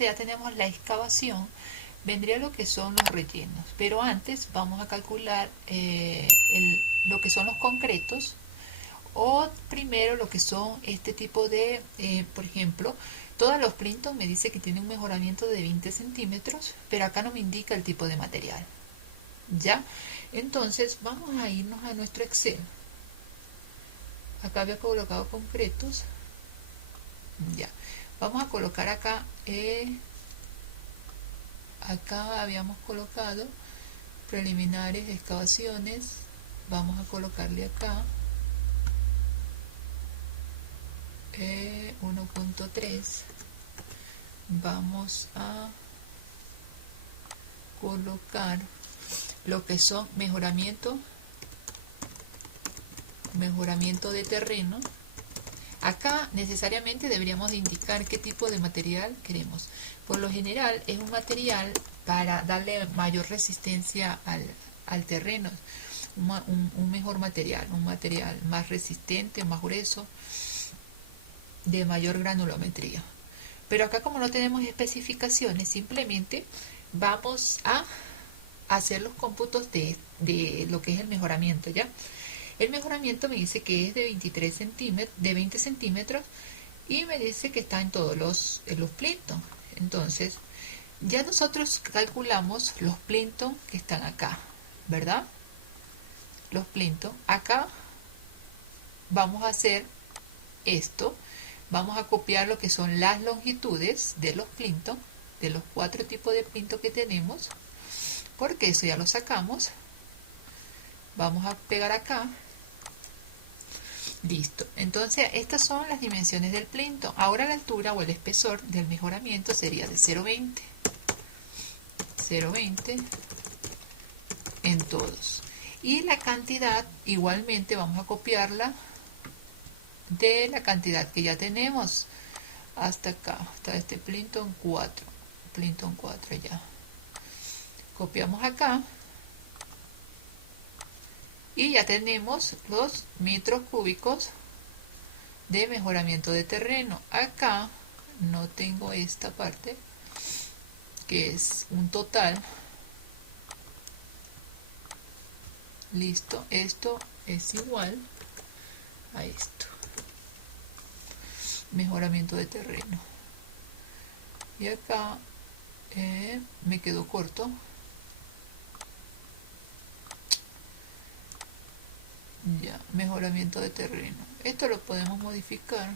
que ya tenemos la excavación, vendría lo que son los rellenos. Pero antes vamos a calcular lo que son los concretos, o primero lo que son este tipo de, por ejemplo, todos los plintos me dice que tiene un mejoramiento de 20 centímetros, pero acá no me indica el tipo de material. ¿Ya? Entonces vamos a irnos a nuestro Excel. Acá había colocado concretos. Ya. Vamos a colocar acá, acá habíamos colocado preliminares, excavaciones. Vamos a colocarle acá 1.3. Vamos a colocar lo que son mejoramiento de terreno. Acá necesariamente deberíamos de indicar qué tipo de material queremos. Por lo general es un material para darle mayor resistencia al terreno, un mejor material, un material más resistente, más grueso, de mayor granulometría. Pero acá, como no tenemos especificaciones, simplemente vamos a hacer los cómputos de lo que es el mejoramiento, ¿ya? El mejoramiento me dice que es de 23 centímetros, de 20 centímetros, y me dice que está en todos los plintos. Entonces, ya nosotros calculamos los plintos que están acá, ¿verdad? Los plintos. Acá vamos a hacer esto. Vamos a copiar lo que son las longitudes de los plintos, de los 4 tipos de plintos que tenemos, porque eso ya lo sacamos. Vamos a pegar acá. Listo. Entonces, estas son las dimensiones del plinto. Ahora la altura o el espesor del mejoramiento sería de 0.20. 0.20 en todos. Y la cantidad, igualmente, vamos a copiarla de la cantidad que ya tenemos hasta acá, hasta este Plinton 4. Plinton 4 ya. Copiamos acá. Y ya tenemos los metros cúbicos de mejoramiento de terreno. Acá no tengo esta parte, que es un total. Listo, esto es igual a esto. Mejoramiento de terreno. Y acá me quedó corto. Ya, mejoramiento de terreno. Esto lo podemos modificar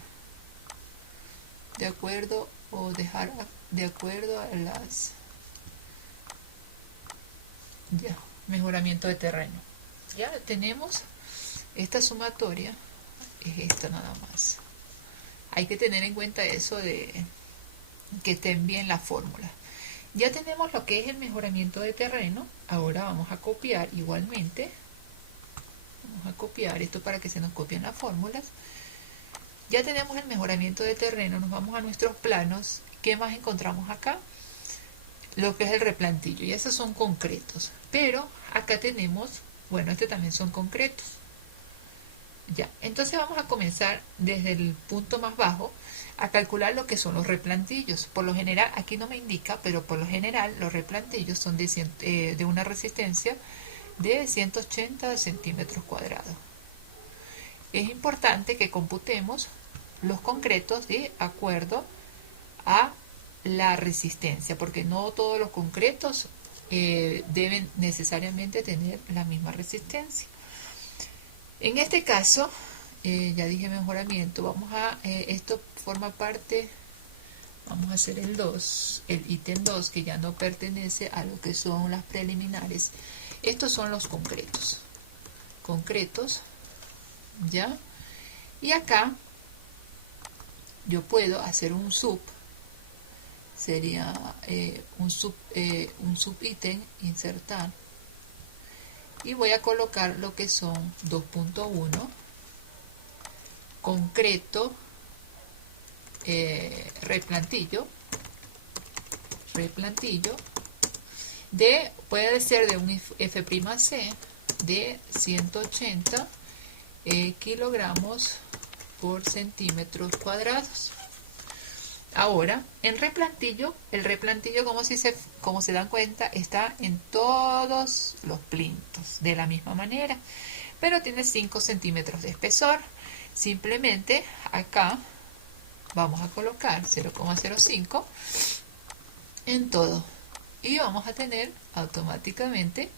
de acuerdo o dejar de acuerdo a las... Ya, mejoramiento de terreno. Ya tenemos esta sumatoria, es esta nada más. Hay que tener en cuenta eso de que estén bien las fórmulas. Ya tenemos lo que es el mejoramiento de terreno. Ahora vamos a copiar igualmente. Vamos a copiar esto para que se nos copien las fórmulas. Ya tenemos el mejoramiento de terreno. Nos vamos a nuestros planos. ¿Qué más encontramos acá? Lo que es el replantillo. Y esos son concretos. Pero acá tenemos, bueno, este también son concretos. Ya, entonces vamos a comenzar desde el punto más bajo a calcular lo que son los replantillos. Por lo general, aquí no me indica, pero por lo general los replantillos son de una resistencia de 180 centímetros cuadrados. Es importante que computemos los concretos de acuerdo a la resistencia, porque no todos los concretos deben necesariamente tener la misma resistencia. En este caso, ya dije mejoramiento, vamos a, esto forma parte, vamos a hacer el 2, el ítem 2, que ya no pertenece a lo que son las preliminares. Estos son los concretos, ¿ya? Y acá yo puedo hacer un sub, sería un subítem, insertar, y voy a colocar lo que son 2.1, concreto, replantillo, puede ser de un F'C de 180 kilogramos por centímetros cuadrados. Ahora, el replantillo como se dan cuenta, está en todos los plintos de la misma manera, pero tiene 5 centímetros de espesor. Simplemente acá vamos a colocar 0,05 en todo y vamos a tener automáticamente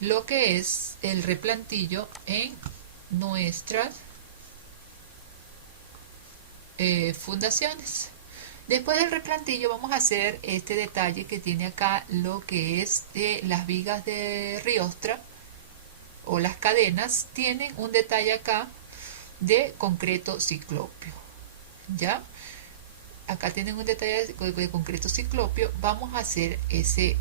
lo que es el replantillo en nuestras fundaciones. Después del replantillo vamos a hacer este detalle que tiene acá, lo que es de las vigas de riostra o las cadenas, tienen un detalle acá de concreto ciclopio. ¿Ya? Acá tienen un detalle de concreto ciclopio. Vamos a hacer ese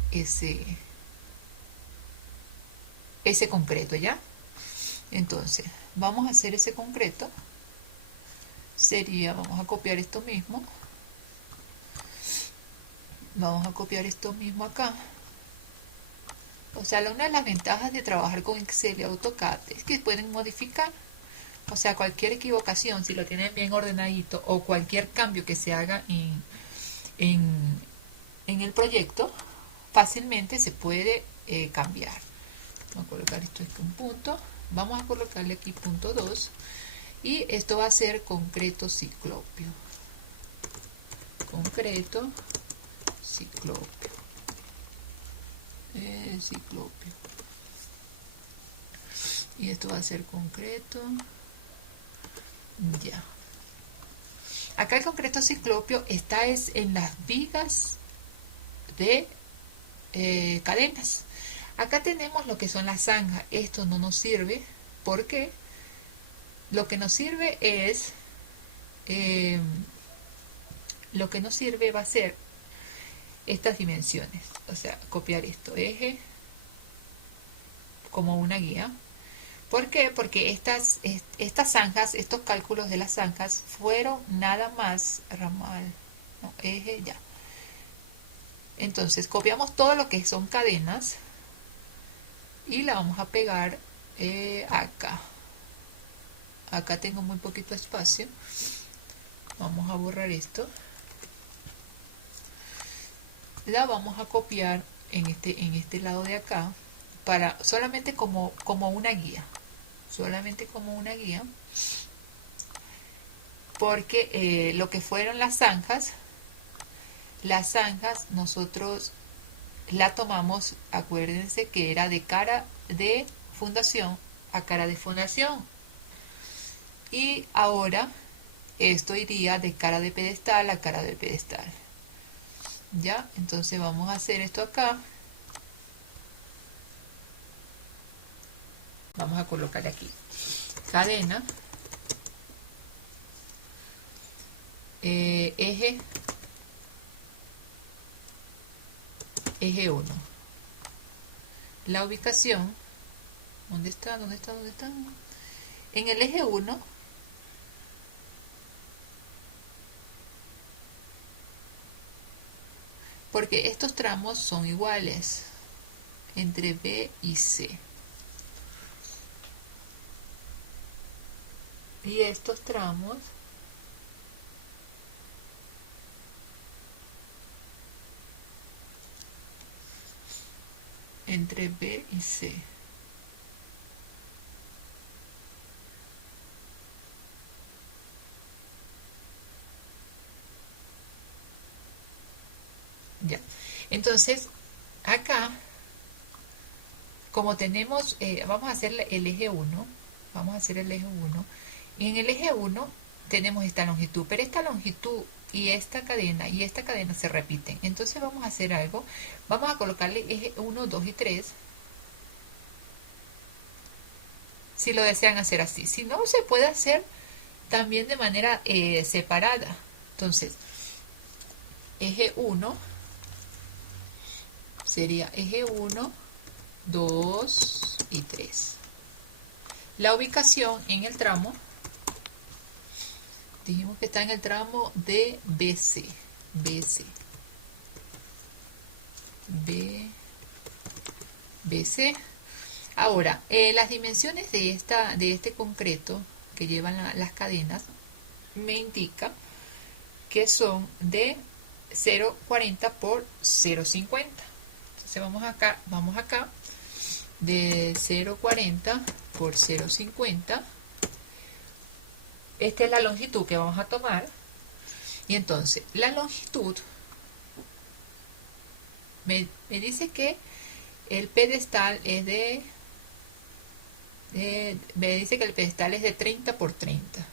concreto, ¿ya? Entonces, vamos a hacer ese concreto. Vamos a copiar esto mismo. Vamos a copiar esto mismo acá. O sea, una de las ventajas de trabajar con Excel y AutoCAD es que pueden modificar. O sea, cualquier equivocación, si lo tienen bien ordenadito, o cualquier cambio que se haga en el proyecto, fácilmente se puede cambiar. Vamos a colocar esto aquí un punto. Vamos a colocarle aquí punto 2. Y esto va a ser concreto ciclopio. Concreto ciclopio. Ciclopio. Y esto va a ser concreto. Ya. Acá el concreto ciclopio está en las vigas de cadenas. Acá tenemos lo que son las zanjas. Esto no nos sirve porque lo que nos sirve es lo que nos sirve va a ser estas dimensiones. O sea, copiar esto, eje como una guía. ¿Por qué? Porque estas zanjas, estos cálculos de las zanjas fueron nada más ramal, no, eje, ya. Entonces copiamos todo lo que son cadenas y la vamos a pegar acá. Acá tengo muy poquito espacio. Vamos a borrar esto. La vamos a copiar en este lado de acá para solamente como una guía. Solamente como una guía, porque lo que fueron las zanjas nosotros la tomamos, acuérdense que era de cara de fundación a cara de fundación, y ahora esto iría de cara de pedestal a cara de pedestal. Ya, entonces vamos a hacer esto acá. Vamos a colocar aquí cadena, eje 1. La ubicación, ¿dónde está? En el eje 1 porque estos tramos son iguales entre B y C. Y estos tramos entre B y C. Ya. Entonces, acá, como tenemos, vamos a hacer el eje 1. Vamos a hacer el eje 1. Y en el eje 1 tenemos esta longitud, pero esta longitud y esta cadena se repiten. Entonces vamos a hacer algo. Vamos a colocarle eje 1, 2 y 3. Si lo desean hacer así. Si no, se puede hacer también de manera separada. Entonces, eje 1 sería eje 1, 2 y 3. La ubicación en el tramo, dijimos que está en el tramo de BC. BC. Ahora, las dimensiones de este concreto que llevan las cadenas me indica que son de 0,40 por 0,50. Entonces vamos acá, de 0,40 por 0,50. Esta es la longitud que vamos a tomar. Y entonces, la longitud me dice que el pedestal es me dice que el pedestal es de 30 por 30.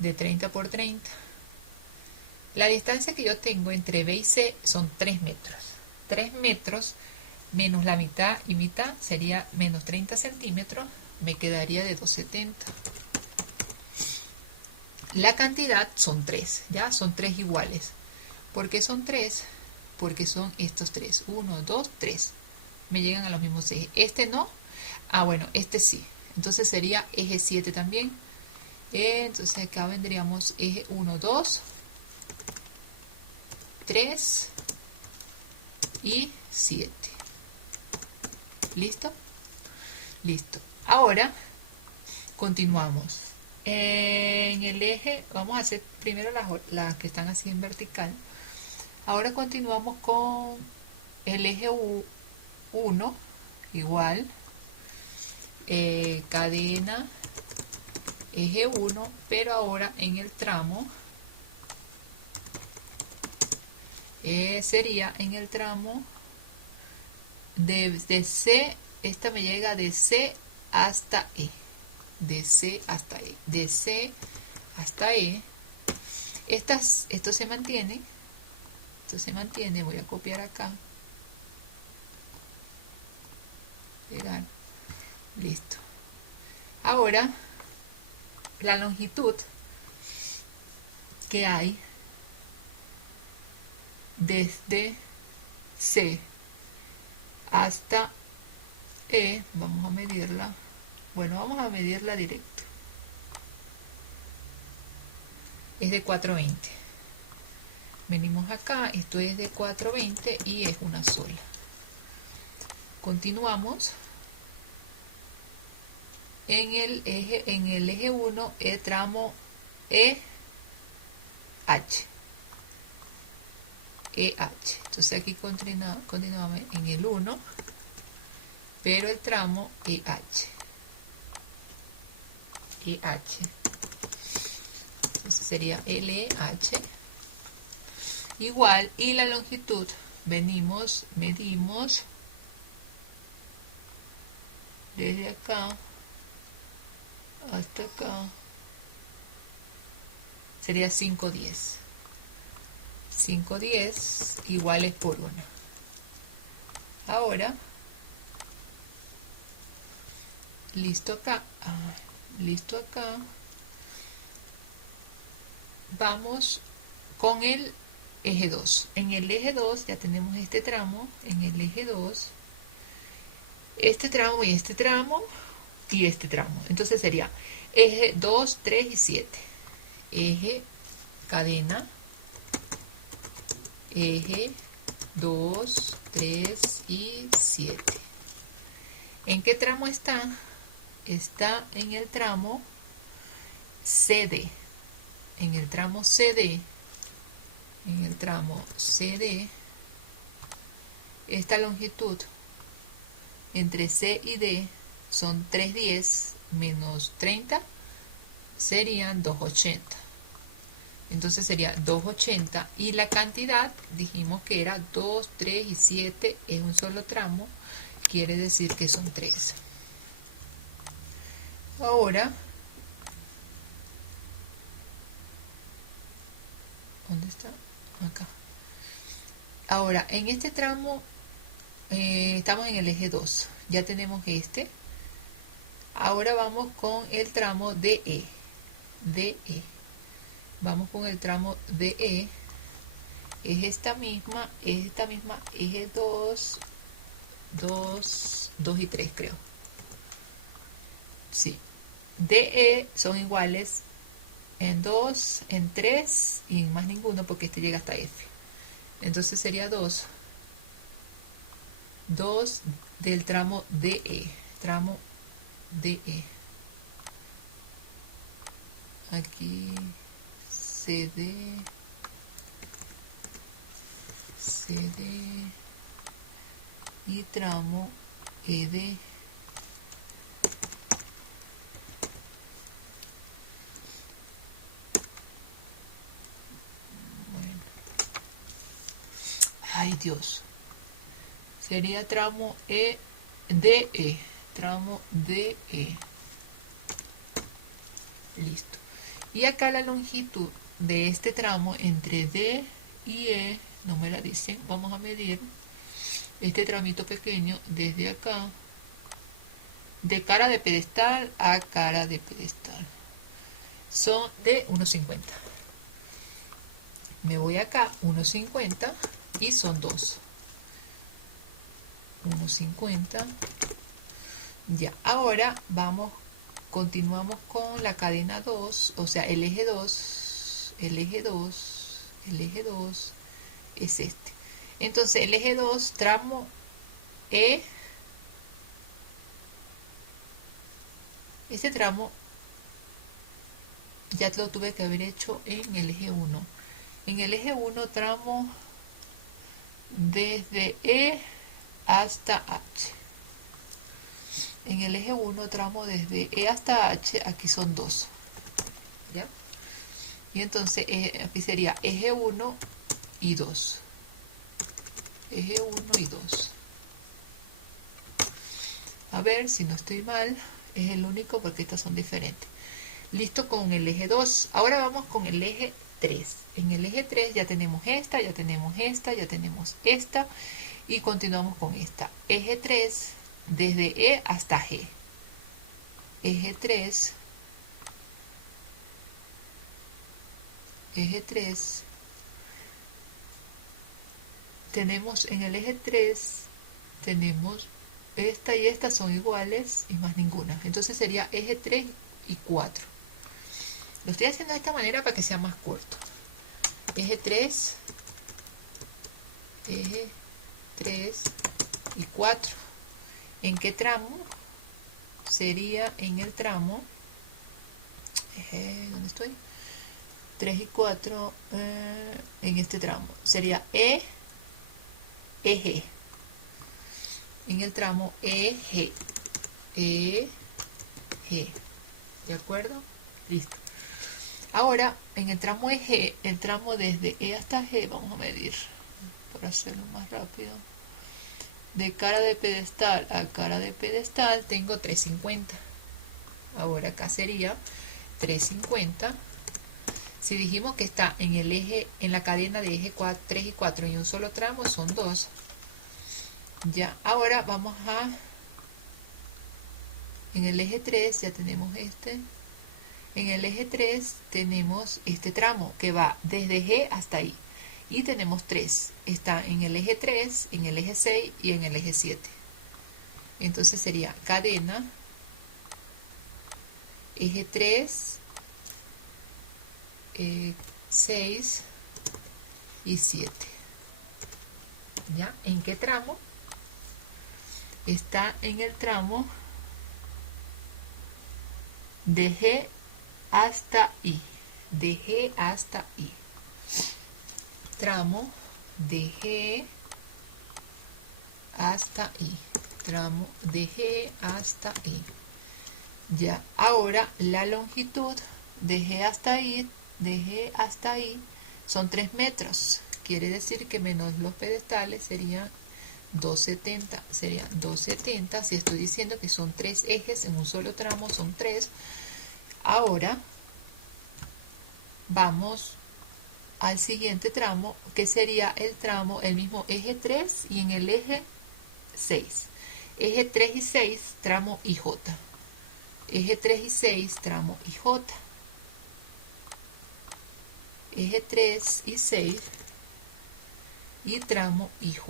De 30 por 30. La distancia que yo tengo entre B y C son 3 metros. 3 metros menos la mitad y mitad sería menos 30 centímetros. Me quedaría de 2,70. La cantidad son 3, ¿ya? Son 3 iguales. ¿Por qué son 3? Porque son estos 3. 1, 2, 3. Me llegan a los mismos ejes. Este no. Ah, bueno, este sí. Entonces sería eje 7 también. Entonces acá vendríamos eje 1, 2, 3 y 7. ¿Listo? Listo. Ahora continuamos. En el eje, vamos a hacer primero las que están así en vertical. Ahora continuamos con el eje 1, igual, cadena, eje 1, pero ahora en el tramo, sería en el tramo de C, esta me llega de C hasta E. De C hasta E. De C hasta E. Esto se mantiene. Esto se mantiene. Voy a copiar acá. Pegar. Listo. Ahora, la longitud que hay desde C hasta E, vamos a medirla. Bueno, vamos a medirla directo. Es de 420. Venimos acá, esto es de 420 y es una sola. Continuamos. En el eje 1, el tramo EH. EH. Entonces aquí continuamos en el 1, pero el tramo EH. EH. Entonces sería LH. Igual, y la longitud, medimos desde acá hasta acá, sería 510. 510 iguales por 1. Ahora, listo acá, listo acá, vamos con el eje 2. En el eje 2 ya tenemos este tramo. En el eje 2, este tramo y este tramo y este tramo. Entonces sería eje 2, 3 y 7. Eje, cadena, eje 2, 3 y 7. ¿En qué tramo está? Está en el tramo CD. En el tramo CD. En el tramo CD, esta longitud entre C y D son 310 menos 30, serían 280. Entonces sería 280 y la cantidad dijimos que era 2, 3 y 7, es un solo tramo, quiere decir que son 3. Ahora, ¿dónde está? Acá. Ahora, en este tramo estamos en el eje 2. Ya tenemos este. Ahora vamos con el tramo DE. DE. Vamos con el tramo DE. Es esta misma, eje 2, 2 y 3 creo. Sí. DE son iguales en 2, en 3 y en más ninguno porque este llega hasta F. Entonces sería 2 del tramo DE. Tramo DE. Aquí CD, CD y tramo ED. Bueno. Ay Dios, sería tramo DE, tramo DE. Listo. Y acá la longitud de este tramo entre D y E, no me la dicen, vamos a medir este tramito pequeño desde acá, de cara de pedestal a cara de pedestal. Son de 1,50. Me voy acá, 1,50 y son 2. 1,50. Ya, ahora vamos, continuamos con la cadena 2, o sea, el eje 2, el eje 2, el eje 2 es este. Entonces, el eje 2, tramo E, este tramo ya lo tuve que haber hecho en el eje 1. En el eje 1, tramo desde E hasta H. En el eje 1, tramo desde E hasta H, aquí son 2. ¿Ya? Y entonces aquí sería eje 1 y 2. Eje 1 y 2. A ver si no estoy mal. Es el único porque estas son diferentes. Listo con el eje 2. Ahora vamos con el eje 3. En el eje 3 ya tenemos esta, ya tenemos esta, ya tenemos esta. Y continuamos con esta. Eje 3 desde E hasta G. Eje 3. Eje 3. Tenemos en el eje 3, tenemos esta y esta son iguales y más ninguna. Entonces sería eje 3 y 4. Lo estoy haciendo de esta manera para que sea más corto. Eje 3, eje 3 y 4. ¿En qué tramo? Sería en el tramo, ¿dónde estoy? 3 y 4, en este tramo. Sería EG. En el tramo EG. EG. ¿De acuerdo? Listo. Ahora, en el tramo EG, el tramo desde E hasta G, vamos a medir para hacerlo más rápido. De cara de pedestal a cara de pedestal tengo 350. Ahora acá sería 350. Si dijimos que está en el eje, en la cadena de eje 3 y 4 y un solo tramo, son 2. Ya, ahora vamos a, en el eje 3 ya tenemos este. En el eje 3 tenemos este tramo que va desde G hasta I. Y tenemos 3. Está en el eje 3, en el eje 6 y en el eje 7. Entonces sería cadena, eje 3, 6 y 7. ¿Ya? ¿En qué tramo? Está en el tramo de G hasta I. De G hasta I. Tramo de G hasta I. Tramo de G hasta I. Ya, ahora la longitud de G hasta I, son 3 metros. Quiere decir que menos los pedestales serían 270. Sería 270. Si estoy diciendo que son 3 ejes en un solo tramo, son 3. Ahora vamos al siguiente tramo, que sería el tramo, el mismo eje 3 y en el eje 6. Eje 3 y 6, tramo IJ. Eje 3 y 6, tramo IJ. Eje 3 y 6 y tramo IJ.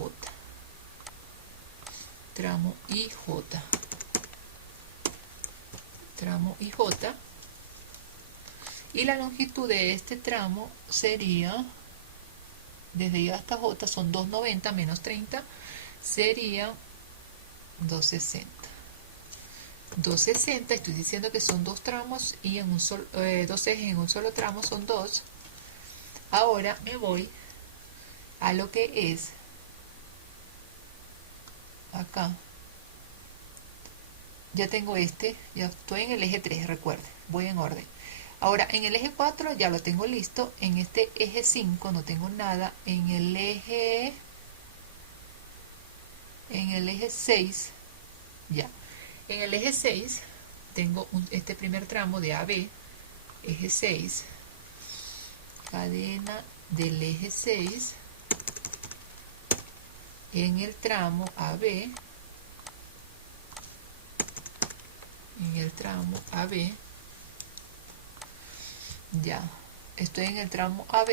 Tramo IJ. Tramo IJ. Y la longitud de este tramo sería, desde I hasta J, son 290 menos 30, sería 260. 260, estoy diciendo que son 2 tramos y en un solo, 2 ejes en un solo tramo son 2. Ahora me voy a lo que es acá. Ya tengo ya estoy en el eje 3, recuerde, voy en orden. Ahora, en el eje 4 ya lo tengo listo. En este eje 5 no tengo nada. En el eje 6, ya. En el eje 6 tengo este primer tramo de AB, eje 6, cadena del eje 6, en el tramo AB, ya, estoy en el tramo AB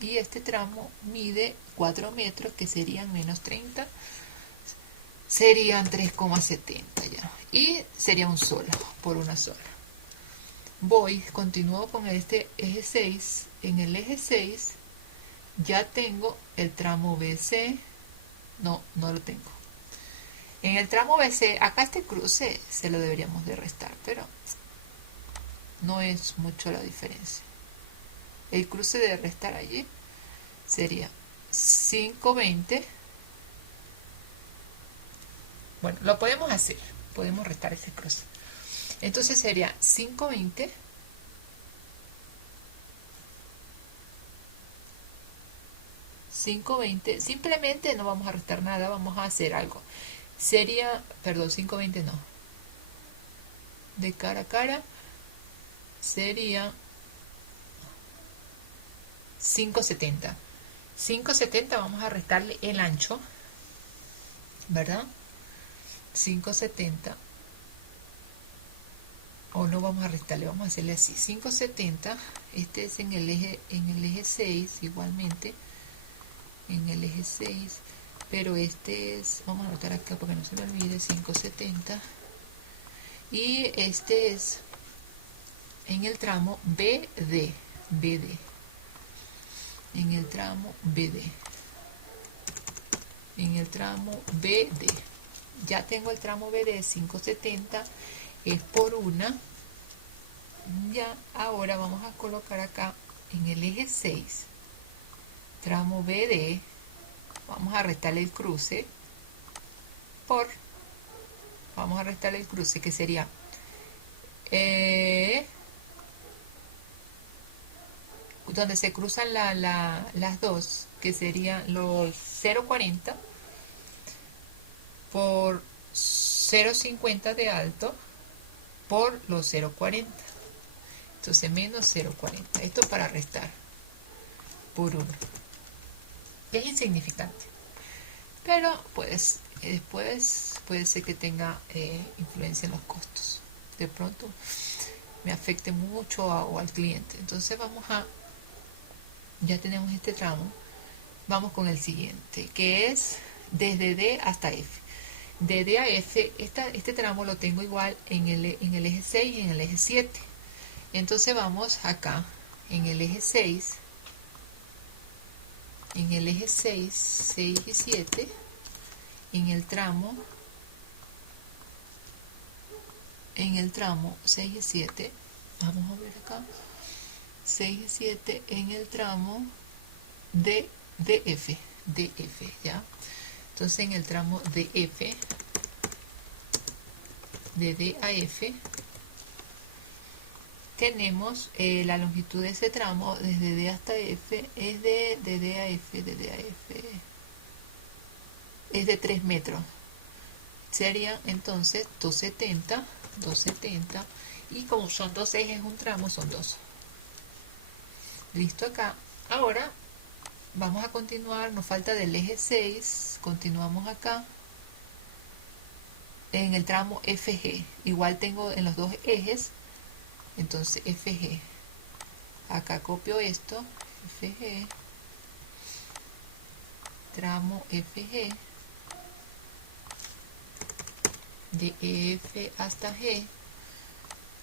y este tramo mide 4 metros, que serían menos 30, serían 3,70 ya, y sería un solo, por una sola. Continúo con este eje 6. En el eje 6 ya tengo el tramo BC, no lo tengo. En el tramo BC, acá este cruce se lo deberíamos de restar, pero no es mucho la diferencia. El cruce de restar allí sería 5,20. Bueno, lo podemos hacer, podemos restar ese cruce. Entonces sería 5,20 simplemente no vamos a restar nada, vamos a hacer algo. Sería, perdón, 5,20 no. De cara a cara sería 5,70. 5,70 vamos a restarle el ancho, ¿verdad? 5,70, o no vamos a restarle, vamos a hacerle así, 5,70. Este es en el eje 6 igualmente, en el eje 6, pero este es, vamos a anotar acá porque no se me olvide, 5,70, y este es en el tramo BD, en el tramo BD, ya tengo el tramo BD, 5,70, es por una. Ya, ahora vamos a colocar acá en el eje 6, tramo BD, vamos a restarle el cruce que sería donde se cruzan las dos, que serían los 0,40 por 0,50 de alto por los 0,40. Entonces menos 0,40. Esto para restar por 1. Es insignificante. Pero pues después puede ser que tenga influencia en los costos. De pronto me afecte mucho o al cliente. Entonces ya tenemos este tramo. Vamos con el siguiente, que es desde D hasta F. De D a F, este tramo lo tengo igual en el eje 6 y en el eje 7. Entonces vamos acá, en el eje 6, 6 y 7, en el tramo 6 y 7, vamos a ver acá, 6 y 7 en el tramo DF, ¿ya? Entonces en el tramo DF, de D a F, tenemos la longitud de ese tramo desde D hasta F es de D a F, es de 3 metros. Sería entonces 270, y como son dos ejes, un tramo, son dos. Listo acá. Ahora vamos a continuar, nos falta del eje 6, continuamos acá en el tramo FG. Igual tengo en los dos ejes, entonces FG. Acá copio esto, FG, tramo FG, de F hasta G,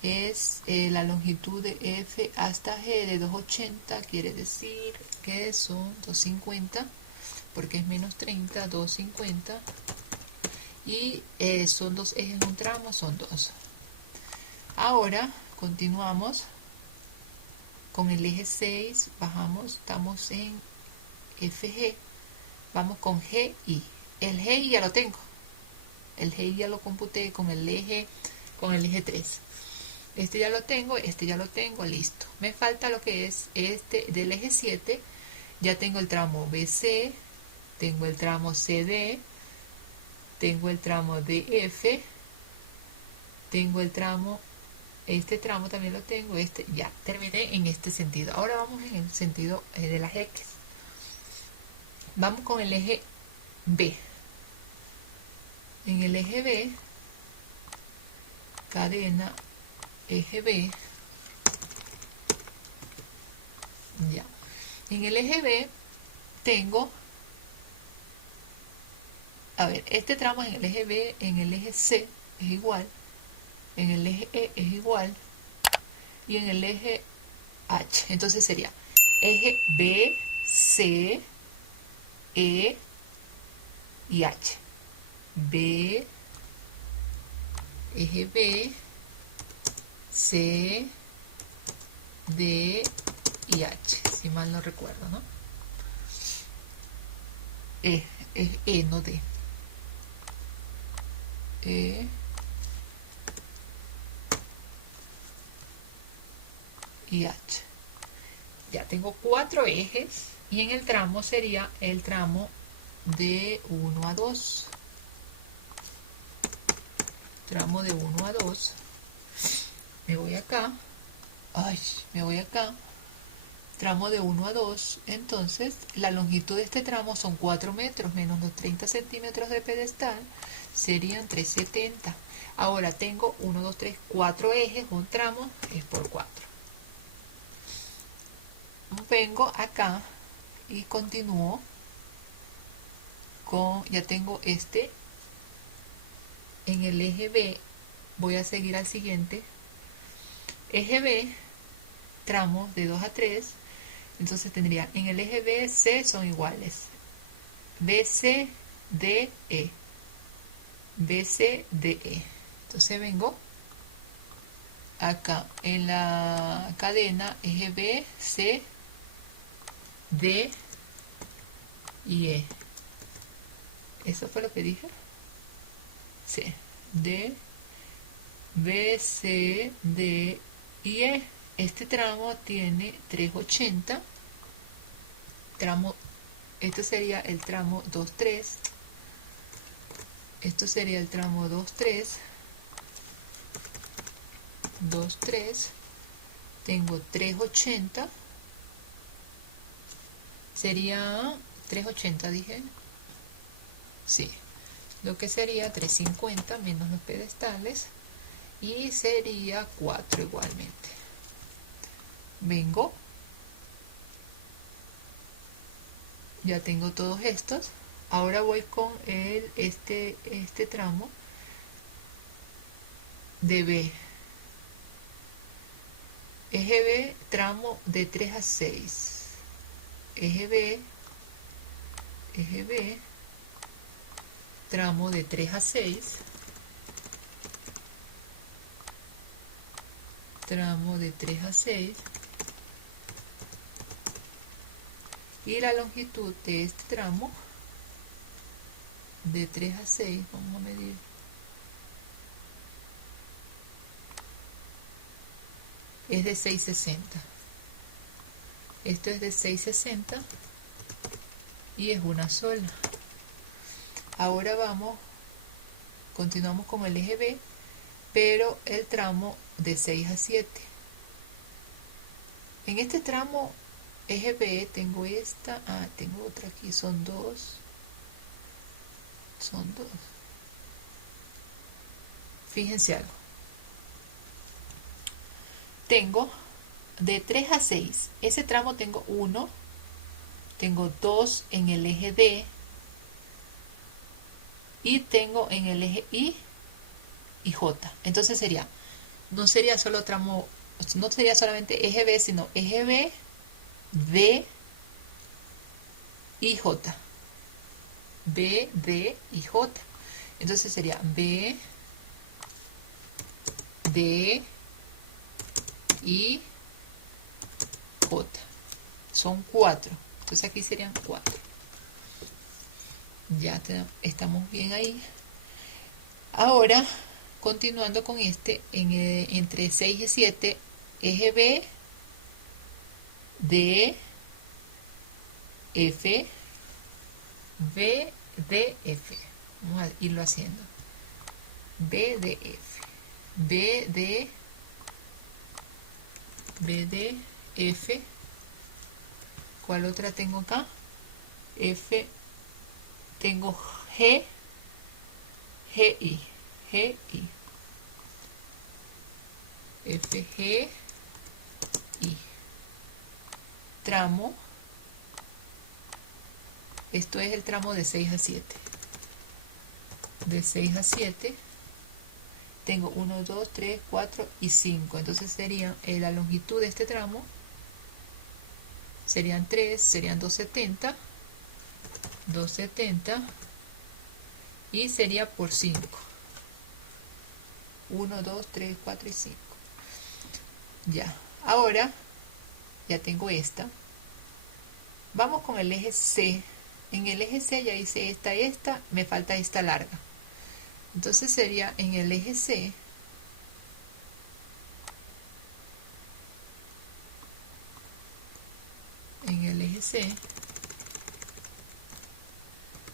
es la longitud de F hasta G de 280, quiere decir que son 250, porque es menos 30, 250, y son dos ejes en un tramo, son dos. Ahora continuamos con el eje 6 bajamos, estamos en FG, vamos con GI. El GI ya lo tengo, el GI ya lo computé con el eje 3. Este ya lo tengo, listo. Me falta lo que es este del eje 7. Ya tengo el tramo BC, tengo el tramo CD, tengo el tramo DF, tengo el tramo, este tramo también lo tengo, ya terminé en este sentido. Ahora vamos en el sentido de las X. Vamos con el eje B. En el eje B, cadena, eje B, ya. En el eje B tengo, a ver, este tramo en el eje B, en el eje C es igual, en el eje E es igual, y en el eje H. Entonces sería eje B, C, E y H. B, eje B, C, D y H, si mal no recuerdo, ¿no? Es E, no D. E y H. Ya tengo 4 ejes y en el tramo sería el tramo de 1 a 2. Tramo de 1 a 2. Me voy acá. Ay, me voy acá. Tramo de 1 a 2. Entonces, la longitud de este tramo son 4 metros menos los 30 centímetros de pedestal. Serían 370. Ahora tengo 1, 2, 3, 4 ejes. Un tramo es por 4. Vengo acá y continúo con, ya tengo este en el eje B. Voy a seguir al siguiente eje B, tramo de 2 a 3. Entonces tendría en el eje B, C son iguales, BC, DE, BC, DE. Entonces vengo acá en la cadena eje B, C, D y E. ¿Eso fue lo que dije? Sí. D, B, C, D y E. Este tramo tiene 380. Este sería el tramo 2,3. Esto sería el tramo 2,3. 2,3. Tengo 380. Sería 380, dije. Sí. Lo que sería 350 menos los pedestales. Y sería 4 igualmente. Vengo. Ya tengo todos estos. Ahora voy con este tramo de B. Eje B, tramo de 3 a 6. Eje B, tramo de 3 a 6. Tramo de 3 a 6. Y la longitud de este tramo de 3 a 6, vamos a medir. Es de 660. Esto es de 660 y es una sola. Ahora continuamos con el eje B, pero el tramo de 6 a 7. En este tramo eje B tengo esta, tengo otra aquí, son dos. Fíjense algo. Tengo de 3 a 6, ese tramo tengo 1, tengo 2 en el eje D y tengo en el eje I y J. Entonces no sería solamente eje B, sino eje B, D y J. B, D y J. Entonces sería B, D, I son 4. Entonces aquí serían 4. Ya estamos bien ahí. Ahora, continuando con este, entre 6 y 7, eje B, D, F, B, D, F. Vamos a irlo haciendo. B, D, F. B, D, B, D, F. ¿Cuál otra tengo acá? F. Tengo G, G, I. G, I. F, G, I. Tramo. Esto es el tramo de 6 a 7. De 6 a 7 tengo 1, 2, 3, 4 y 5. Entonces sería la longitud de este tramo serían 3, serían 270. 270 y sería por 5. 1, 2, 3, 4 y 5. Ya, ahora ya tengo esta. Vamos con el eje C. En el eje C ya hice esta, me falta esta larga. Entonces sería en el eje C,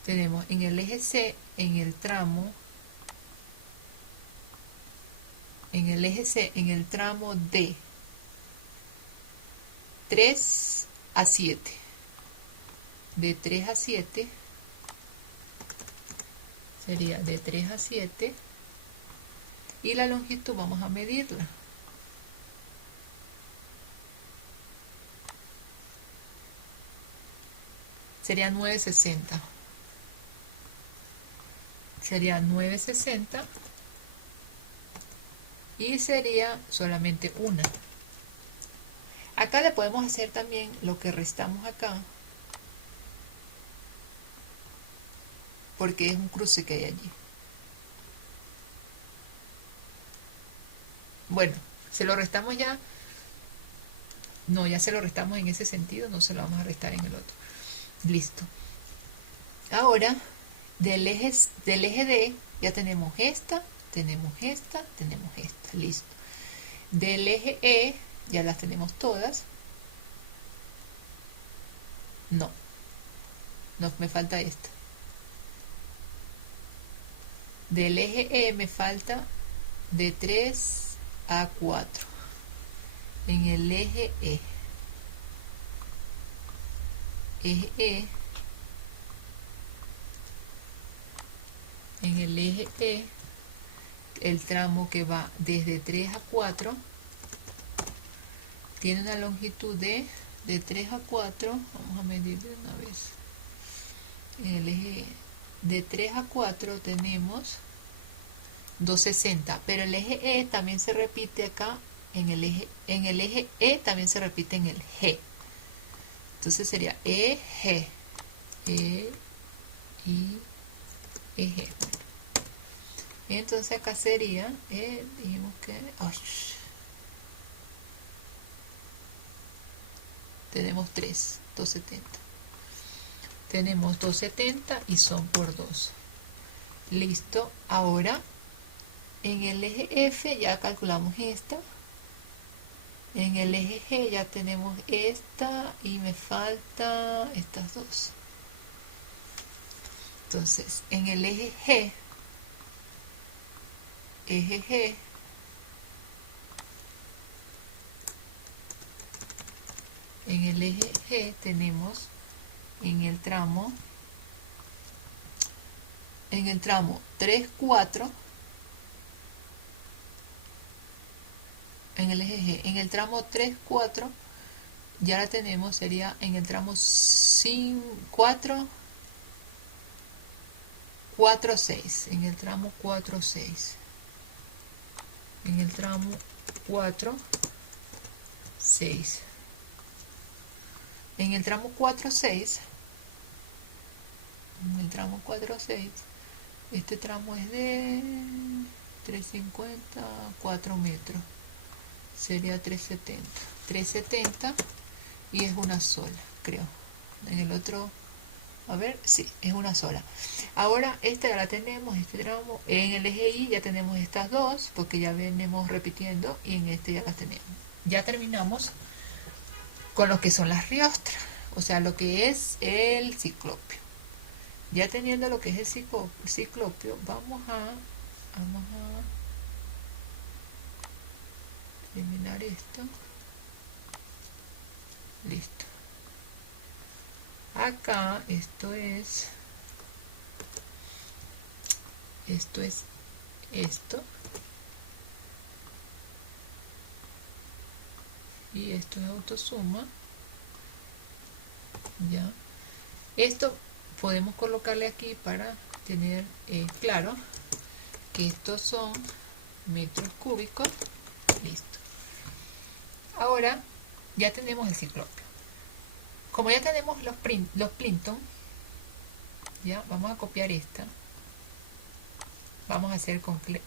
tenemos en el eje C, en el tramo, en el eje C, en el tramo de 3 a 7. De 3 a 7 sería de 3 a 7 y la longitud vamos a medirla. Sería 960. Sería 960 y sería solamente una. Acá le podemos hacer también lo que restamos acá, porque es un cruce que hay allí. Bueno, se lo restamos ya. No, ya se lo restamos en ese sentido, no se lo vamos a restar en el otro. Listo. Ahora, del eje D ya tenemos esta, tenemos esta, tenemos esta. Listo. Del eje E ya las tenemos todas. No, me falta esta. Del eje E me falta de 3 a 4. En el eje E. Eje E. En el eje E, el tramo que va desde 3 a 4 tiene una longitud de 3 a 4. Vamos a medir de una vez. En el eje de 3 a 4 tenemos 260, pero el eje E también se repite acá en el eje E también se repite en el G. Entonces sería EG, E, I, EG. Entonces acá sería, dijimos que, tenemos 3, 270. Tenemos 270 y son por 2. Listo. Ahora, en el eje F ya calculamos esta. En el eje G ya tenemos esta y me falta estas dos. Entonces, en el eje G, en el eje G tenemos en el tramo 3, 4, en el eje G, en el tramo 3, 4, ya la tenemos, sería en el tramo 5, 4, 4, 6, en el tramo 4, 6, en el tramo 4, 6, en el tramo 4, 6, en el tramo 4, 6, este tramo es de 350, 4 metros, sería 370. 370 y es una sola, creo. En el otro, a ver, sí, es una sola. Ahora esta ya la tenemos, este tramo. En el eje Y ya tenemos estas dos, porque ya venimos repitiendo, y en este ya las tenemos. Ya terminamos con lo que son las riostras, o sea, lo que es el ciclopio. Ya teniendo lo que es el ciclopio, vamos a eliminar esto. Listo. Acá esto es esto y esto es autosuma. Ya, esto podemos colocarle aquí para tener claro que estos son metros cúbicos. Listo. Ahora ya tenemos el ciclopio. Como ya tenemos los Plinton, ya vamos a copiar esta. Vamos a hacer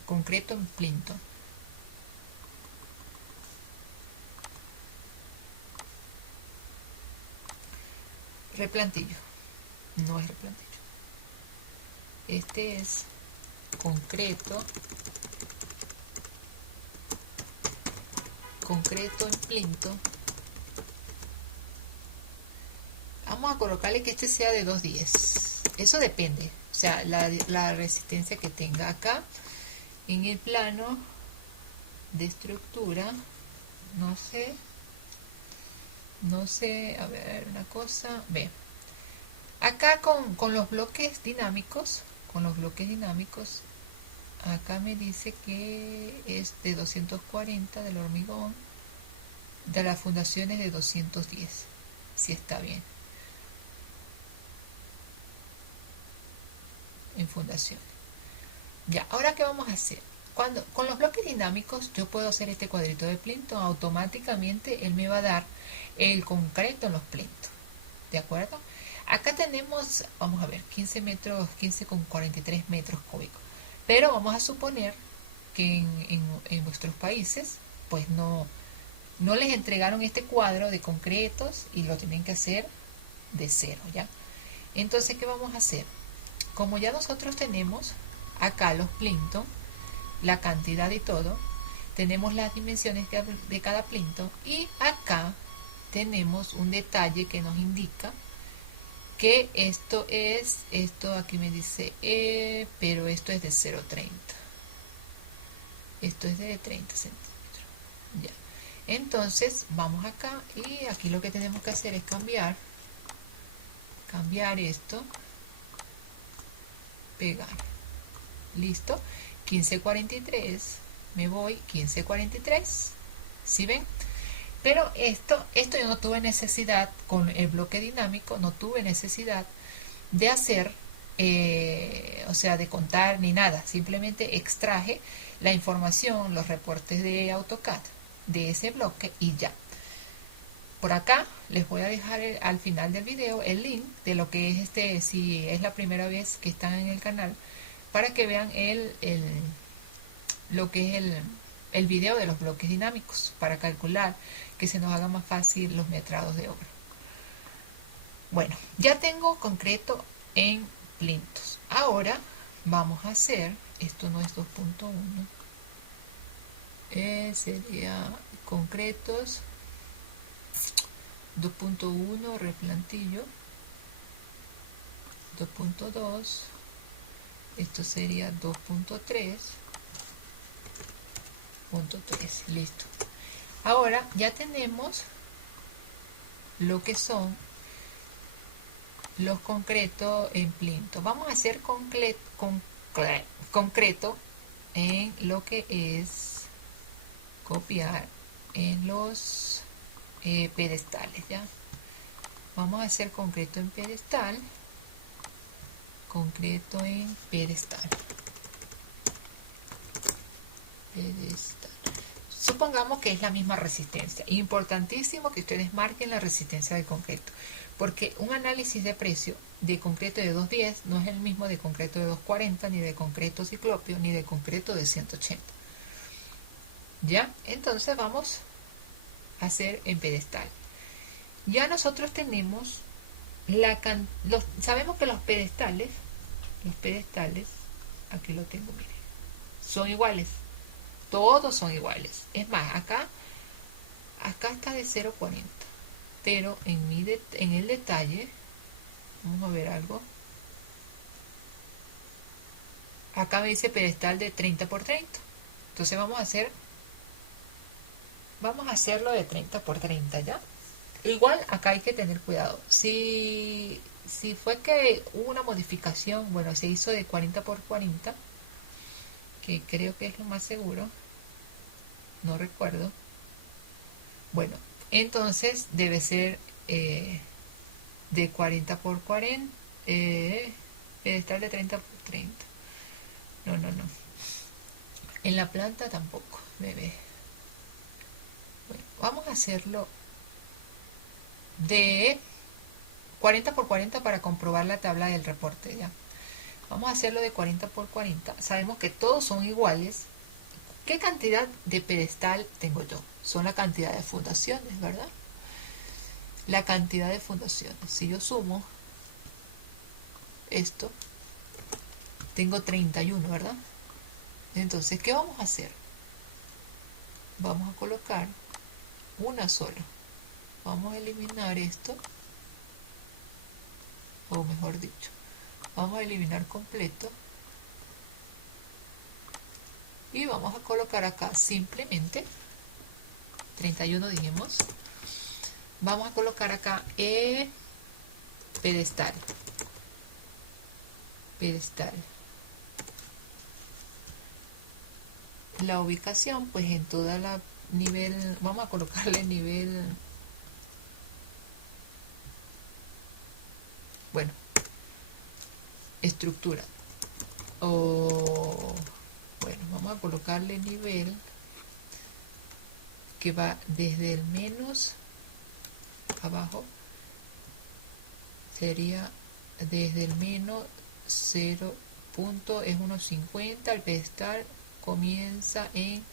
concreto en Plinton. Replantillo. No es replantillo. Este es concreto en Plinton. Vamos a colocarle que este sea de 210. Eso depende, o sea, la resistencia que tenga acá. En el plano de estructura, no sé, a ver, una cosa, ve. Acá con los bloques dinámicos, acá me dice que es de 240 del hormigón, de las fundaciones de 210, si está bien. En fundación. Ya, ahora qué vamos a hacer. Con los bloques dinámicos yo puedo hacer este cuadrito de Plinton, automáticamente él me va a dar el concreto en los Plinton. ¿De acuerdo? Acá tenemos, vamos a ver, 15,43 metros cúbicos. Pero vamos a suponer que en vuestros países, pues no les entregaron este cuadro de concretos y lo tienen que hacer de cero, ¿ya? Entonces, ¿qué vamos a hacer? Como ya nosotros tenemos acá los Plinton, la cantidad y todo, tenemos las dimensiones de cada Plinton, y acá tenemos un detalle que nos indica que esto aquí me dice pero esto es de 0,30, esto es de 30 centímetros. Ya, entonces vamos acá y aquí lo que tenemos que hacer es cambiar esto, pegar, listo, 15,43, me voy 15,43, ¿sí ven? Pero esto yo no tuve necesidad, con el bloque dinámico no tuve necesidad de hacer, o sea, de contar ni nada, simplemente extraje la información, los reportes de AutoCAD de ese bloque y ya. Por acá les voy a dejar al final del video el link de lo que es si es la primera vez que están en el canal, para que vean lo que es el video de los bloques dinámicos, para calcular, que se nos haga más fácil los metrados de obra. Bueno, ya tengo concreto en plintos. Ahora vamos a hacer, esto no es 2.1, sería concretos 2.1, replantillo 2.2, esto sería 2.3, listo. Ahora ya tenemos lo que son los concretos en plinto. Vamos a hacer concreto en lo que es copiar en los pedestales, ¿ya? Vamos a hacer concreto en pedestal, Supongamos que es la misma resistencia. Importantísimo que ustedes marquen la resistencia del concreto, porque un análisis de precio de concreto de 210 no es el mismo de concreto de 240, ni de concreto ciclopio, ni de concreto de 180. ¿Ya? Entonces vamos a hacer en pedestal. Ya nosotros tenemos sabemos que los pedestales, aquí lo tengo, miren, son iguales, todos son iguales. Es más, acá está de 0,40, pero en el detalle, vamos a ver algo. Acá me dice pedestal de 30 por 30. Entonces vamos a hacerlo de 30 por 30, ¿ya? Igual acá hay que tener cuidado. Si fue que hubo una modificación, bueno, se hizo de 40 por 40, que creo que es lo más seguro, no recuerdo. Bueno, entonces debe ser de 40 por 40, pedestal de 30 por 30. No, no, no. En la planta tampoco, bebé. Bueno, vamos a hacerlo de 40 por 40 para comprobar la tabla del reporte, ¿ya? Vamos a hacerlo de 40 por 40. Sabemos que todos son iguales. ¿Qué cantidad de pedestal tengo yo? Son la cantidad de fundaciones, ¿verdad? La cantidad de fundaciones. Si yo sumo esto, tengo 31, ¿verdad? Entonces, ¿qué vamos a hacer? Vamos a colocar una sola. Vamos a eliminar esto, o mejor dicho, vamos a eliminar completo y vamos a colocar acá simplemente 31, dijimos. Vamos a colocar acá pedestal. La ubicación, pues en toda la nivel, vamos a colocarle nivel, bueno, estructura, o bueno, vamos a colocarle nivel que va desde el menos abajo, sería desde el menos 0 punto, es 1,50, el pedestal comienza en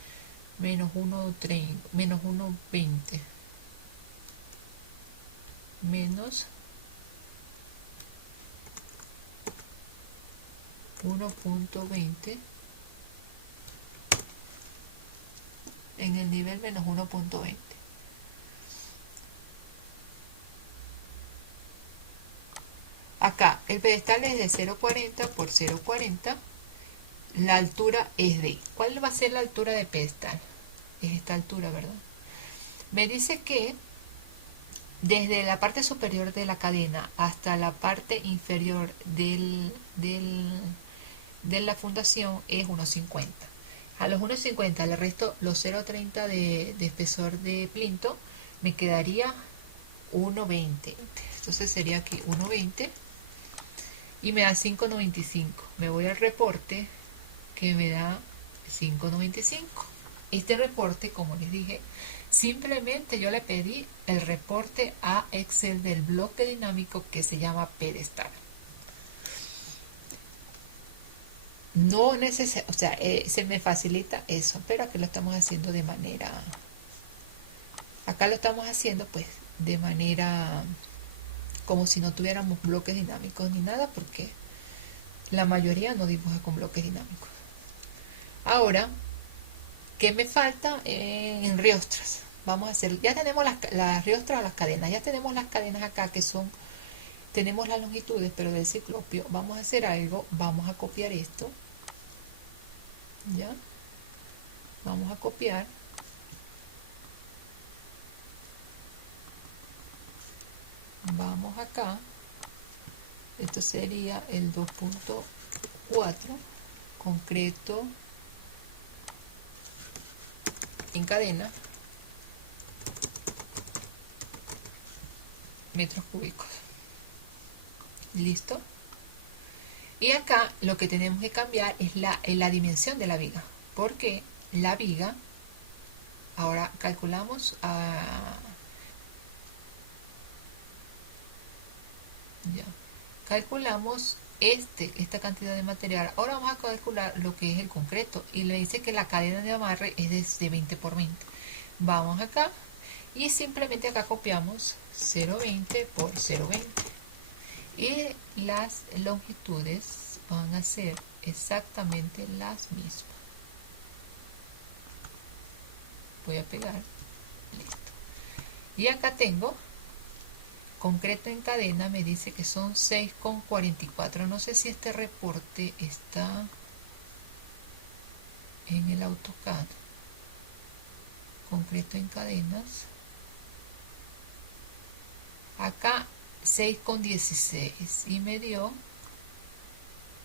menos 1,30, menos 1,20, menos 1,20 en el nivel menos 1,20. Acá el pedestal es de 0,40 por 0,40. La altura es de... ¿Cuál va a ser la altura de pedestal? Es esta altura, ¿verdad? Me dice que desde la parte superior de la cadena hasta la parte inferior de la fundación es 1,50. A los 1,50 le resto los 0,30 de espesor de plinto, me quedaría 1,20. Entonces sería aquí 1,20 y me da 5,95. Me voy al reporte que me da 5,95. Este reporte, como les dije, simplemente yo le pedí el reporte a Excel del bloque dinámico que se llama pedestal. No necesito, o sea, se me facilita eso, pero aquí lo estamos haciendo de manera, acá lo estamos haciendo pues de manera como si no tuviéramos bloques dinámicos ni nada, porque la mayoría no dibuja con bloques dinámicos. Ahora, ¿qué me falta en riostras? Vamos a hacer, ya tenemos las riostras o las cadenas, ya tenemos las cadenas acá que son, tenemos las longitudes, pero del ciclopio. Vamos a hacer algo, vamos a copiar esto, ¿ya? Vamos a copiar. Vamos acá, esto sería el 2,4, concreto en cadena, metros cúbicos. ¿Listo? Y acá lo que tenemos que cambiar es la dimensión de la viga, porque la viga, ahora calculamos ya, calculamos esta cantidad de material. Ahora vamos a calcular lo que es el concreto y le dice que la cadena de amarre es de 20 por 20. Vamos acá y simplemente acá copiamos 0,20 por 0,20. Y las longitudes van a ser exactamente las mismas. Voy a pegar, listo. Y acá tengo concreto en cadena, me dice que son 6,44. No sé si este reporte está en el AutoCAD. Concreto en cadenas. Acá 6,16 y me dio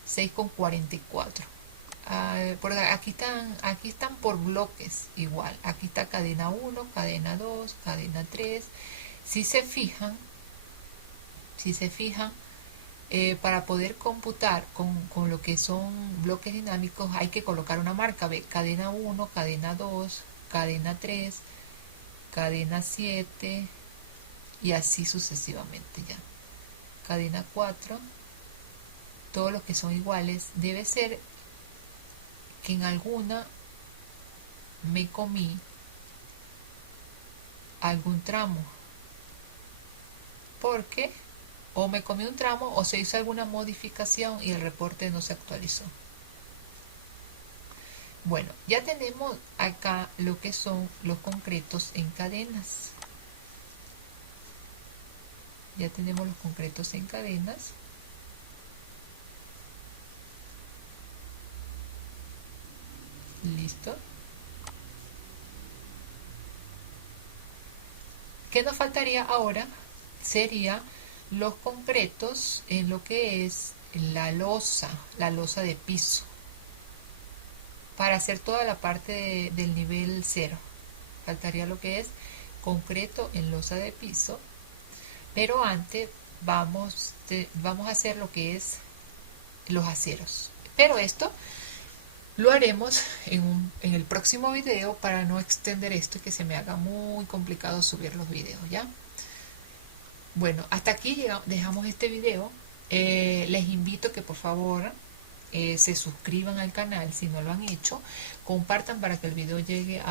6,44. Porque aquí están por bloques igual. Aquí está cadena 1, cadena 2, cadena 3. Si se fijan, para poder computar con lo que son bloques dinámicos hay que colocar una marca. Ve, cadena 1, cadena 2, cadena 3, cadena 7 y así sucesivamente ya. Cadena 4, todos los que son iguales. Debe ser que en alguna me comí algún tramo, porque o me comí un tramo o se hizo alguna modificación y el reporte no se actualizó. Bueno, ya tenemos acá lo que son los concretos en cadenas. Ya tenemos los concretos en cadenas. Listo. ¿Qué nos faltaría ahora? Sería los concretos en lo que es la losa de piso, para hacer toda la parte del nivel 0. Faltaría lo que es concreto en losa de piso, pero antes vamos a hacer lo que es los aceros. Pero esto lo haremos en el próximo video para no extender esto y que se me haga muy complicado subir los videos, ¿ya? Bueno, hasta aquí dejamos este video. Les invito que por favor se suscriban al canal si no lo han hecho, compartan para que el video llegue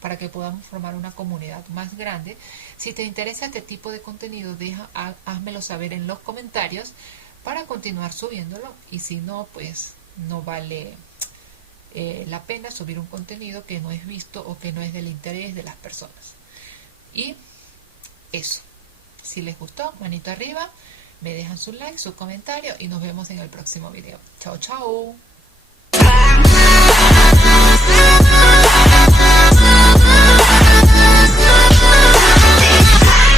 para que podamos formar una comunidad más grande. Si te interesa este tipo de contenido, házmelo saber en los comentarios para continuar subiéndolo, y si no, pues no vale la pena subir un contenido que no es visto o que no es del interés de las personas. Y eso, si les gustó, manito arriba, me dejan su like, su comentario y nos vemos en el próximo video. Chao, chao.